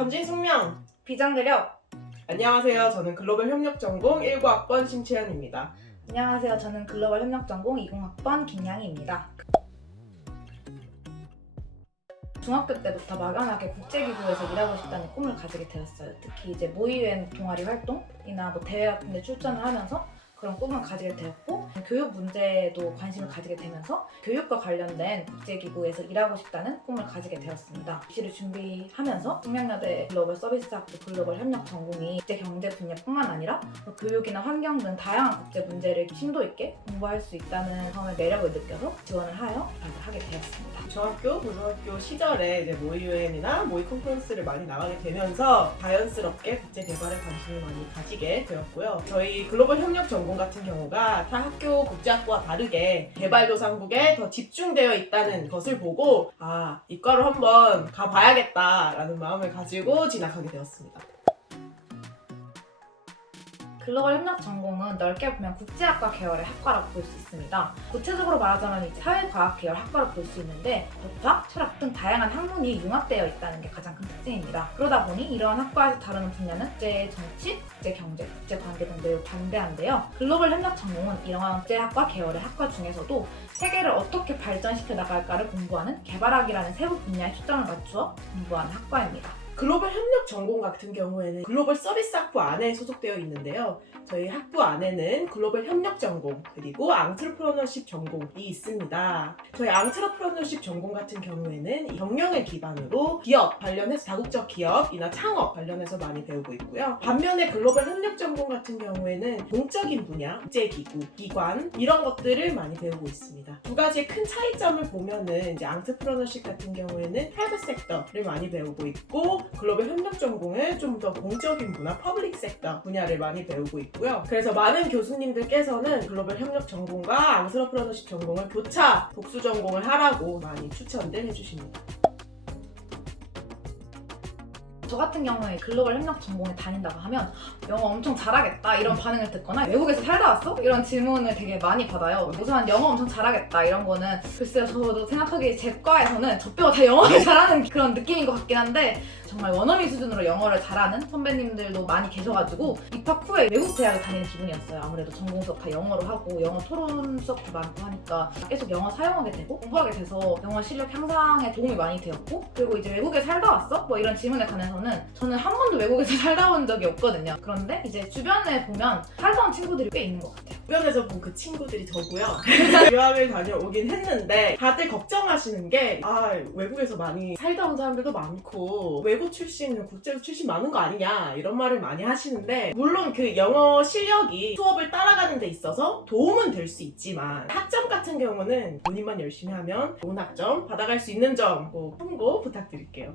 전진숙명 비장그력. 안녕하세요. 저는 글로벌 협력 전공 19학번 심채연입니다. 안녕하세요. 저는 글로벌 협력 전공 20학번 김양희입니다. 중학교 때부터 막연하게 국제기구에서 일하고 싶다는 꿈을 가지게 되었어요. 특히 이제 모의유엔 동아리 활동이나 대회 같은 데 출전을 하면서 그런 꿈을 가지게 되었고, 교육 문제에도 관심을 가지게 되면서 교육과 관련된 국제기구에서 일하고 싶다는 꿈을 가지게 되었습니다. 입시를 준비하면서 숙명여대 글로벌 서비스학부 글로벌 협력 전공이 국제경제 분야뿐만 아니라 교육이나 환경 등 다양한 국제 문제를 심도 있게 공부할 수 있다는 점의 매력을 느껴서 지원을 하여 하게 되었습니다. 중학교, 고등학교 시절에 이제 모의유엔이나 모의 컨퍼런스를 많이 나가게 되면서 자연스럽게 국제 개발에 관심을 많이 가지게 되었고요. 저희 글로벌 협력 전공 같은 경우가 타 학교 국제학부와 다르게 개발도상국에 더 집중되어 있다는 것을 보고 이과로 한번 가봐야겠다라는 마음을 가지고 진학하게 되었습니다. 글로벌 협력 전공은 넓게 보면 국제학과 계열의 학과라고 볼 수 있습니다. 구체적으로 말하자면 이제 사회과학 계열 학과로 볼 수 있는데 법학, 철학 등 다양한 학문이 융합되어 있다는 게 가장 큰 특징입니다. 그러다 보니 이러한 학과에서 다루는 분야는 국제 정치, 국제 경제, 국제 관계 등 매우 방대한데요. 글로벌 협력 전공은 이러한 국제학과 계열의 학과 중에서도 세계를 어떻게 발전시켜 나갈까를 공부하는 개발학이라는 세부 분야에 초점을 맞추어 공부하는 학과입니다. 글로벌 협력 전공 같은 경우에는 글로벌 서비스 학부 안에 소속되어 있는데요. 저희 학부 안에는 글로벌 협력 전공 그리고 앙트르프러너십 전공이 있습니다. 저희 앙트르프러너십 전공 같은 경우에는 경영을 기반으로 기업 관련해서 다국적 기업이나 창업 관련해서 많이 배우고 있고요. 반면에 글로벌 협력 전공 같은 경우에는 공적인 분야, 국제기구, 기관 이런 것들을 많이 배우고 있습니다. 두 가지의 큰 차이점을 보면은 이제 앙트르프러너십 같은 경우에는 프라이빗 섹터를 많이 배우고 있고 글로벌 협력 전공은 좀 더 공적인 분야, 퍼블릭 섹터 분야를 많이 배우고 있고요. 그래서 많은 교수님들께서는 글로벌 협력 전공과 앙트러프러너십 전공을 교차 복수 전공을 하라고 많이 추천들 해주십니다. 저 같은 경우에 글로벌 협력 전공에 다닌다고 하면 영어 엄청 잘하겠다 이런 반응을 듣거나 외국에서 살다 왔어? 이런 질문을 되게 많이 받아요. 우선 영어 엄청 잘하겠다 이런 거는 글쎄요, 저도 생각하기에 제 과에서는 저 빼고 다 영어를 잘하는 그런 느낌인 것 같긴 한데 정말 원어민 수준으로 영어를 잘하는 선배님들도 많이 계셔가지고 입학 후에 외국 대학을 다니는 기분이었어요. 아무래도 전공 수업 다 영어로 하고 영어 토론 수업도 많고 하니까 계속 영어 사용하게 되고 공부하게 돼서 영어 실력 향상에 도움이 많이 되었고, 그리고 이제 외국에 살다 왔어? 뭐 이런 질문에 관해서는 저는 한 번도 외국에서 살다 온 적이 없거든요. 그런데 이제 주변에 보면 살다 온 친구들이 꽤 있는 것 같아요. 주변에서 본 그 친구들이 저고요. 유학을 다녀오긴 했는데 다들 걱정하시는 게 외국에서 많이 살다 온 사람들도 많고 외국 출신, 국제 출신 많은 거 아니냐 이런 말을 많이 하시는데, 물론 그 영어 실력이 수업을 따라가는 데 있어서 도움은 될 수 있지만 학점 같은 경우는 본인만 열심히 하면 좋은 학점 받아갈 수 있는 점 꼭 참고 부탁드릴게요.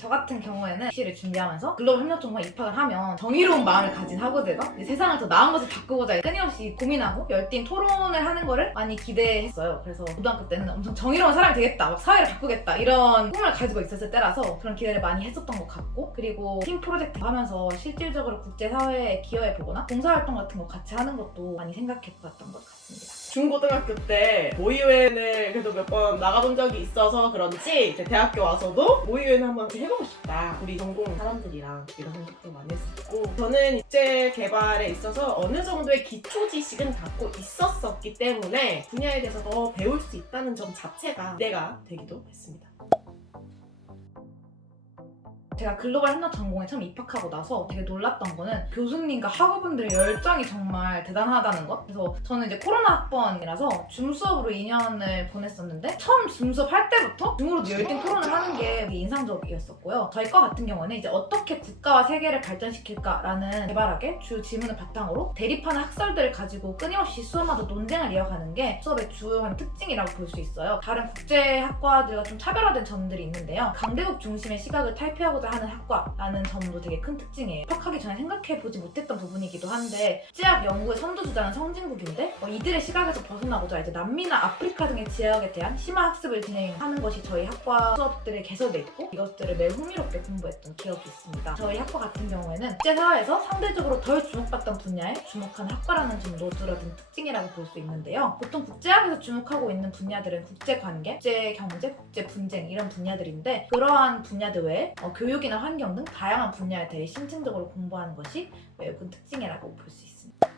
저 같은 경우에는 입시를 준비하면서 글로벌 협력 전공에 입학을 하면 정의로운 마음을 가진 학우들과 세상을 더 나은 것을 바꾸고자 끊임없이 고민하고 열띤 토론을 하는 거를 많이 기대했어요. 그래서 고등학교 때는 엄청 정의로운 사람이 되겠다, 막 사회를 바꾸겠다 이런 꿈을 가지고 있었을 때라서 그런 기대를 많이 했었던 것 같고, 그리고 팀 프로젝트 하면서 실질적으로 국제사회에 기여해보거나 봉사활동 같은 거 같이 하는 것도 많이 생각해봤던 것 같습니다. 중고등학교 때 모의유엔을 그래도 몇 번 나가본 적이 있어서 그런지 이제 대학교 와서도 모의유엔 한번 해보고 싶다. 우리 전공 사람들이랑 이런 생각도 많이 했었고, 저는 국제 개발에 있어서 어느 정도의 기초 지식은 갖고 있었기 때문에 분야에 대해서 더 배울 수 있다는 점 자체가 기대가 되기도 했습니다. 제가 글로벌 협력 전공에 처음 입학하고 나서 되게 놀랐던 거는 교수님과 학우분들의 열정이 정말 대단하다는 것. 그래서 저는 이제 코로나 학번이라서 줌 수업으로 2년을 보냈었는데 처음 줌 수업 할 때부터 줌으로 열띤 토론을 하는 게 인상적이었었고요. 저희 과 같은 경우는 이제 어떻게 국가와 세계를 발전시킬까라는 개발학의 주요 지문을 바탕으로 대립하는 학설들을 가지고 끊임없이 수업마다 논쟁을 이어가는 게 수업의 주요한 특징이라고 볼 수 있어요. 다른 국제학과들과 좀 차별화된 점들이 있는데요. 강대국 중심의 시각을 탈피하고자 취업을 하는 학과라는 점도 되게 큰 특징이에요. 입학하기 전에 생각해보지 못했던 부분이기도 한데 지학 연구의 선두주자는 성진국인데 이들의 시각에서 벗어나고자 이제 남미나 아프리카 등의 지역에 대한 심화 학습을 진행하는 것이 저희 학과 수업들에 개설돼 있고 이것들을 매우 흥미롭게 공부했던 기억이 있습니다. 저희 학과 같은 경우에는 국제사회에서 상대적으로 덜 주목받던 분야에 주목하는 학과라는 좀 노출어진 특징이라고 볼 수 있는데요. 보통 국제학에서 주목하고 있는 분야들은 국제관계, 국제경제, 국제분쟁 이런 분야들인데 그러한 분야들 외에 교육이나 환경 등 다양한 분야에 대해 심층적으로 공부하는 것이 매우 큰 특징이라고 볼 수 있습니다.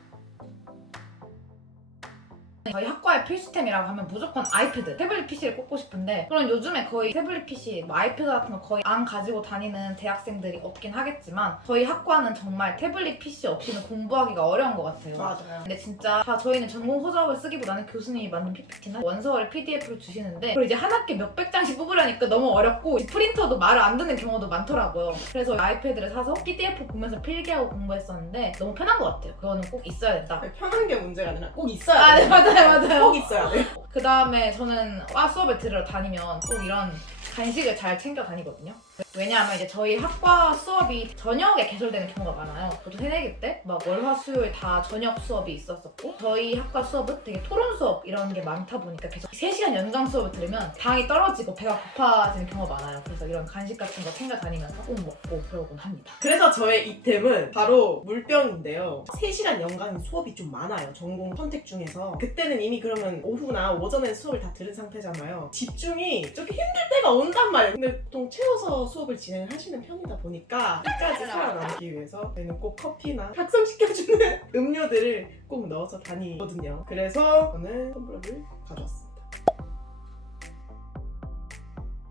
저희 학과의 필수템이라고 하면 무조건 아이패드, 태블릿 PC를 꼽고 싶은데 물론 요즘에 거의 태블릿 PC, 아이패드 같은 거 거의 안 가지고 다니는 대학생들이 없긴 하겠지만 저희 학과는 정말 태블릿 PC 없이는 공부하기가 어려운 것 같아요. 맞아요. 근데 진짜 저희는 전공 서적을 쓰기보다는 교수님이 만든 PPT나 원서를 PDF로 주시는데 그걸 이제 한 학기 몇백 장씩 뽑으려니까 너무 어렵고 프린터도 말을 안 듣는 경우도 많더라고요. 그래서 아이패드를 사서 PDF 보면서 필기하고 공부했었는데 너무 편한 것 같아요. 그거는 꼭 있어야 된다. 편한 게 문제가 아니라 꼭 있어야 돼요. 네, 맞아요. 꼭 있어야 돼요. 그 다음에 저는 과 수업에 들으러 다니면 꼭 이런 간식을 잘 챙겨 다니거든요. 왜냐하면 이제 저희 학과 수업이 저녁에 개설되는 경우가 많아요. 저도 새내기 때 막 월화 수요일 다 저녁 수업이 있었었고 저희 학과 수업은 되게 토론 수업 이런 게 많다 보니까 계속 3시간 연강 수업을 들으면 당이 떨어지고 배가 고파지는 경우가 많아요. 그래서 이런 간식 같은 거 챙겨 다니면서 꼭 먹고 그러곤 합니다. 그래서 저의 이템은 바로 물병인데요. 3시간 연강 수업이 좀 많아요. 전공 선택 중에서. 그때는 이미 그러면 오후나 오전에 수업을 다 들은 상태잖아요. 집중이 좀 힘들 때가 온단 말이에요. 근데 보통 채워서 수업을 진행하시는 편이다 보니까 끝까지 살아남기 위해서 저희는 꼭 커피나 각성시켜주는 음료들을 꼭 넣어서 다니거든요. 그래서 저는 텀블러를 가져왔습니다.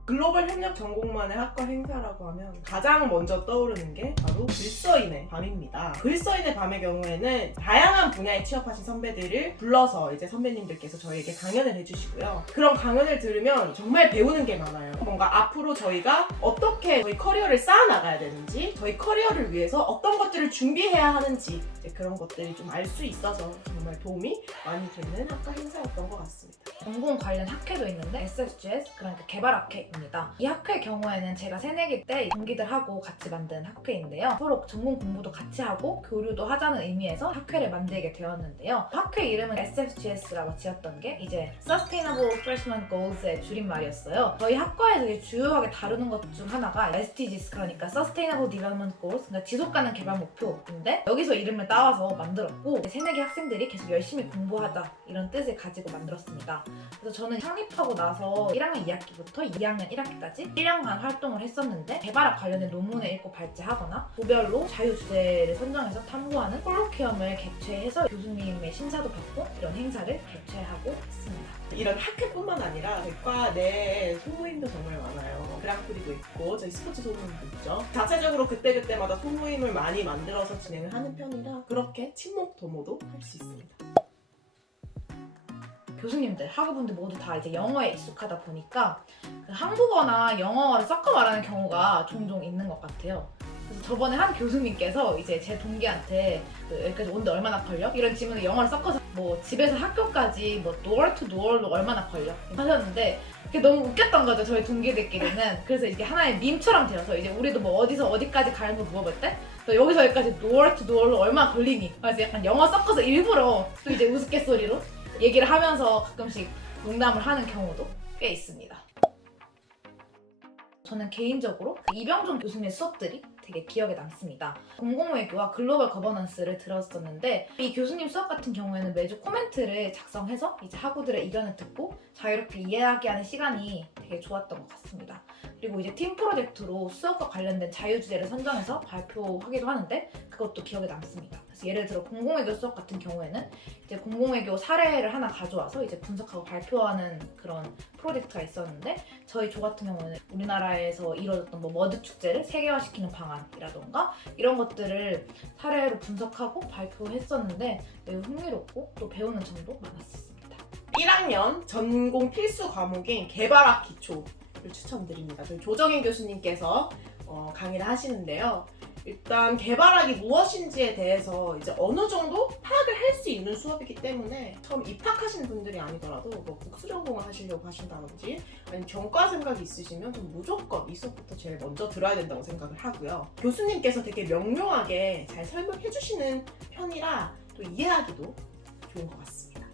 글로벌 협력 전공만의 학과 행사라고 하면 가장 먼저 떠오르는 게 바로 글서인의 밤입니다. 글서인의 밤의 경우에는 다양한 분야에 취업하신 선배들을 불러서 이제 선배님들께서 저희에게 강연을 해주시고요. 그런 강연을 들으면 정말 배우는 게 많아요. 뭔가 앞으로 저희가 어떻게 저희 커리어를 쌓아나가야 되는지, 저희 커리어를 위해서 어떤 것들을 준비해야 하는지 이제 그런 것들이 좀 알 수 있어서 정말 도움이 많이 되는 학과 행사였던 것 같습니다. 전공 관련 학회도 있는데 SFGS, 그러니까 개발학회입니다. 이 학회 경우에는 제가 새내기 때 동기들하고 같이 만든 학회인데요. 서로 전공 공부도 같이 하고 교류도 하자는 의미에서 학회를 만들게 되었는데요. 학회 이름은 SFGS라고 지었던 게 이제 Sustainable Freshman Goals의 줄임말이었어요. 저희 학과에서 주요하게 다루는 것 중 하나가 SDGs, 그러니까 Sustainable Development Goals, 그러니까 지속가능 개발 목표인데 여기서 이름을 따와서 만들었고 새내기 학생들이 계속 열심히 공부하자 이런 뜻을 가지고 만들었습니다. 그래서 저는 창립하고 나서 1학년 2학기부터 2학년 1학기까지 1년간 활동을 했었는데 개발학 관련된 논문을 읽고 발제하거나 조별로 자유주제를 선정해서 탐구하는 콜로퀴엄을 개최해서 교수님의 심사도 받고 이런 행사를 개최하고 있습니다. 이런 학회뿐만 아니라 저희 과 내에 소모임도 정말 많아요. 그랑프리도 있고 저희 스포츠 소모임도 있죠. 자체적으로 그때그때마다 소모임을 많이 만들어서 진행을 하는 편이라 그렇게 친목 도모도 할 수 있습니다. 교수님들, 학우분들 모두 다 이제 영어에 익숙하다 보니까 그 한국어나 영어를 섞어 말하는 경우가 종종 있는 것 같아요. 그래서 저번에 한 교수님께서 이제 제 동기한테 여기까지 오는데 얼마나 걸려? 이런 질문을 영어를 섞어서 뭐 집에서 학교까지 뭐 door to door로 얼마나 걸려? 하셨는데 그게 너무 웃겼던 거죠, 저희 동기들끼리는. 그래서 이게 하나의 밈처럼 되어서 이제 우리도 뭐 어디서 어디까지 가는 거 물어볼 때 또 여기서 여기까지 door to door로 얼마나 걸리니? 그래서 약간 영어 섞어서 일부러 또 이제 우스갯소리로 얘기를 하면서 가끔씩 농담을 하는 경우도 꽤 있습니다. 저는 개인적으로 이병종 교수님의 수업들이 되게 기억에 남습니다. 공공외교와 글로벌 거버넌스를 들었었는데 이 교수님 수업 같은 경우에는 매주 코멘트를 작성해서 이제 학우들의 의견을 듣고 자유롭게 이야기하는 시간이 되게 좋았던 것 같습니다. 그리고 이제 팀 프로젝트로 수업과 관련된 자유주제를 선정해서 발표하기도 하는데 그것도 기억에 남습니다. 그래서 예를 들어 공공외교 수업 같은 경우에는 이제 공공외교 사례를 하나 가져와서 이제 분석하고 발표하는 그런 프로젝트가 있었는데 저희 조 같은 경우에는 우리나라에서 이루어졌던 뭐 머드 축제를 세계화시키는 방안이라던가 이런 것들을 사례로 분석하고 발표했었는데 매우 흥미롭고 또 배우는 점도 많았습니다. 1학년 전공 필수 과목인 개발학 기초를 추천드립니다. 저희 조정인 교수님께서 강의를 하시는데요. 일단 개발학이 무엇인지에 대해서 이제 어느 정도 파악을 할 수 있는 수업이기 때문에 처음 입학하신 분들이 아니더라도 뭐 국수 전공을 하시려고 하신다든지 아니면 전과 생각이 있으시면 좀 무조건 이 수업부터 제일 먼저 들어야 된다고 생각을 하고요. 교수님께서 되게 명료하게 잘 설명해 주시는 편이라 또 이해하기도 좋은 것 같습니다.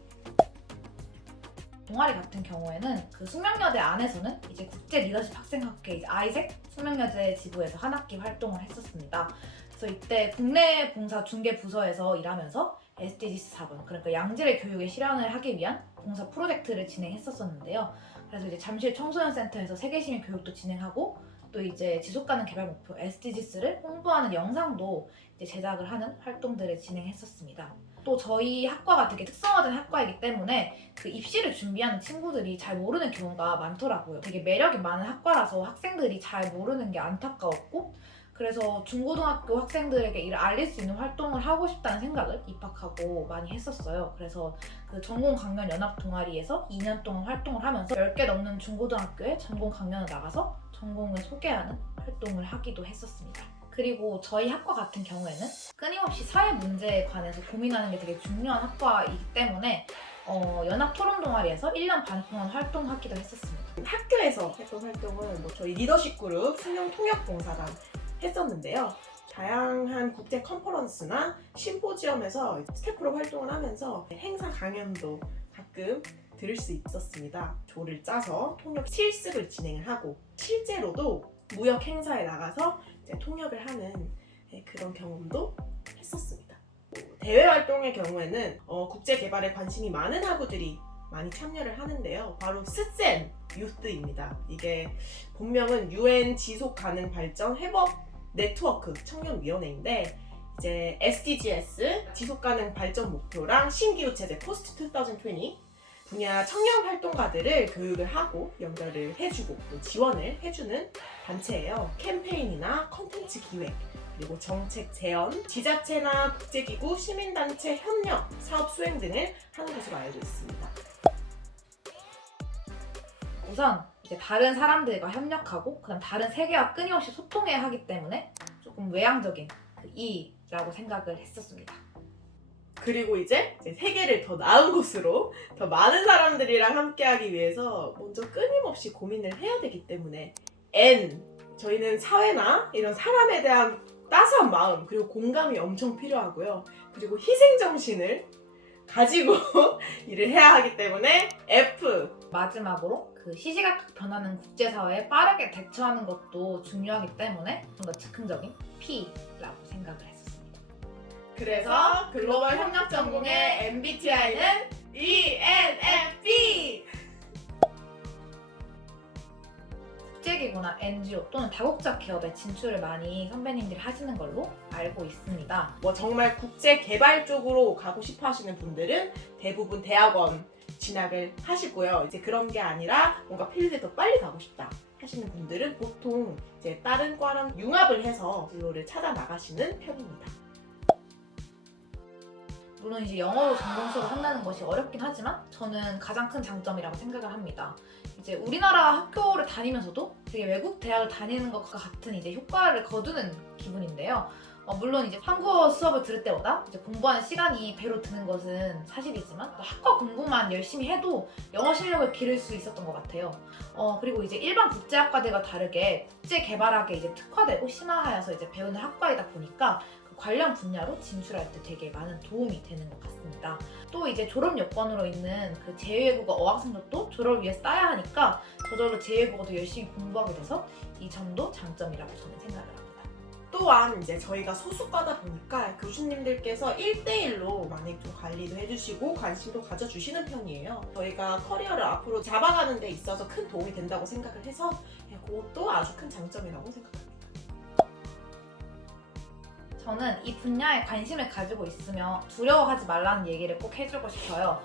동아리 같은 경우에는 그 숙명여대 안에서는 이제 국제 리더십 학생학회 이제 아이색 숙명여대 지부에서 한 학기 활동을 했었습니다. 그래서 이때 국내 봉사 중개 부서에서 일하면서 SDGs 4번 그러니까 양질의 교육의 실현을 하기 위한 봉사 프로젝트를 진행했었는데요. 그래서 이제 잠실 청소년 센터에서 세계시민 교육도 진행하고 또 이제 지속가능 개발 목표 SDGs를 홍보하는 영상도 이제 제작을 하는 활동들을 진행했었습니다. 또 저희 학과가 되게 특성화된 학과이기 때문에 그 입시를 준비하는 친구들이 잘 모르는 경우가 많더라고요. 되게 매력이 많은 학과라서 학생들이 잘 모르는 게 안타까웠고 그래서 중고등학교 학생들에게 이를 알릴 수 있는 활동을 하고 싶다는 생각을 입학하고 많이 했었어요. 그래서 그 전공 강연 연합 동아리에서 2년 동안 활동을 하면서 10개 넘는 중고등학교에 전공 강연을 나가서 전공을 소개하는 활동을 하기도 했었습니다. 그리고 저희 학과 같은 경우에는 끊임없이 사회 문제에 관해서 고민하는 게 되게 중요한 학과이기 때문에 연합 토론 동아리에서 1년 반 동안 활동하기도 했었습니다. 학교에서 했던 활동은 뭐 저희 리더십 그룹 수명 통역 봉사단 했었는데요. 다양한 국제 컨퍼런스나 심포지엄에서 스태프로 활동을 하면서 행사 강연도 가끔 들을 수 있었습니다. 조를 짜서 통역 실습을 진행을 하고 실제로도 무역 행사에 나가서 이제 통역을 하는 그런 경험도 했었습니다. 대외 활동의 경우에는 국제 개발에 관심이 많은 학우들이 많이 참여를 하는데요. 바로 스센 유스입니다. 이게 본명은 UN 지속 가능 발전 회복 네트워크 청년위원회인데 이제 SDGs 지속 가능 발전 목표랑 신기후 체제 포스트 2020 분야 청년 활동가들을 교육을 하고 연결을 해주고 또 지원을 해주는 단체예요. 캠페인이나 컨텐츠 기획 그리고 정책 제언, 지자체나 국제기구, 시민단체 협력, 사업 수행 등을 하는 것으로 알고 있습니다. 우선 이제 다른 사람들과 협력하고 그다음 다른 세계와 끊임없이 소통해야 하기 때문에 조금 외향적인 그 E라고 생각을 했었습니다. 그리고 이제 세계를 더 나은 곳으로 더 많은 사람들이랑 함께하기 위해서 먼저 끊임없이 고민을 해야 되기 때문에 N 저희는 사회나 이런 사람에 대한 따스한 마음 그리고 공감이 엄청 필요하고요. 그리고 희생정신을 가지고 일을 해야 하기 때문에 F 마지막으로 그 시시각각 변하는 국제사회에 빠르게 대처하는 것도 중요하기 때문에 좀 더 즉흥적인 P라고 생각을 했었습니다. 그래서 글로벌 협력 전공의 MBTI는 ENFP! 국제기구나 NGO 또는 다국적 기업에 진출을 많이 선배님들이 하시는 걸로 알고 있습니다. 뭐 정말 국제 개발 쪽으로 가고 싶어 하시는 분들은 대부분 대학원 진학을 하시고요. 이제 그런 게 아니라 뭔가 필드에 더 빨리 가고 싶다 하시는 분들은 보통 이제 다른 과랑 융합을 해서 진로를 찾아 나가시는 편입니다. 물론 이제 영어로 전공 수업을 한다는 것이 어렵긴 하지만 저는 가장 큰 장점이라고 생각을 합니다. 이제 우리나라 학교를 다니면서도 되게 외국 대학을 다니는 것과 같은 이제 효과를 거두는 기분인데요. 물론 이제 한국어 수업을 들을 때보다 이제 공부하는 시간이 배로 드는 것은 사실이지만 또 학과 공부만 열심히 해도 영어 실력을 기를 수 있었던 것 같아요. 그리고 이제 일반 국제학과들과 다르게 국제개발학에 이제 특화되고 심화하여서 이제 배우는 학과이다 보니까 그 관련 분야로 진출할 때 되게 많은 도움이 되는 것 같습니다. 또 이제 졸업 요건으로 있는 그 제2외국어 어학성적도 졸업을 위해서 따야 하니까 저절로 제2외국어도 열심히 공부하게 돼서 이 점도 장점이라고 저는 생각을 합니다. 또한 이제 저희가 소수과다 보니까 교수님들께서 1대1로 많이 좀 관리도 해주시고 관심도 가져주시는 편이에요. 저희가 커리어를 앞으로 잡아가는 데 있어서 큰 도움이 된다고 생각을 해서 그것도 아주 큰 장점이라고 생각합니다. 저는 이 분야에 관심을 가지고 있으며 두려워하지 말라는 얘기를 꼭 해주고 싶어요.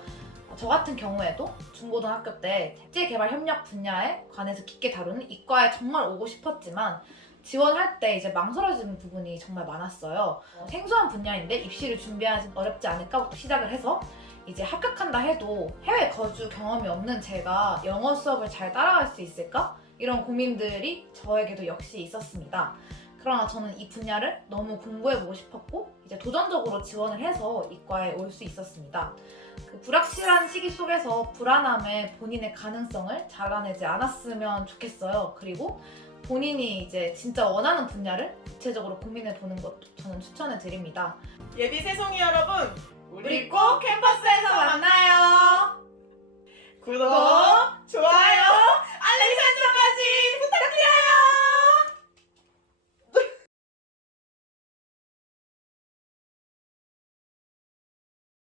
저 같은 경우에도 중고등학교 때 국제개발협력 분야에 관해서 깊게 다루는 이과에 정말 오고 싶었지만 지원할 때 이제 망설여지는 부분이 정말 많았어요. 생소한 분야인데 입시를 준비하기 어렵지 않을까부터 시작을 해서 이제 합격한다 해도 해외 거주 경험이 없는 제가 영어 수업을 잘 따라갈 수 있을까? 이런 고민들이 저에게도 역시 있었습니다. 그러나 저는 이 분야를 너무 공부해보고 싶었고 이제 도전적으로 지원을 해서 이과에 올 수 있었습니다. 그 불확실한 시기 속에서 불안함에 본인의 가능성을 잘라내지 않았으면 좋겠어요. 그리고 본인이 이제 진짜 원하는 분야를 구체적으로 고민해보는 것도 저는 추천해 드립니다. 예비 세송이 여러분, 우리 꼭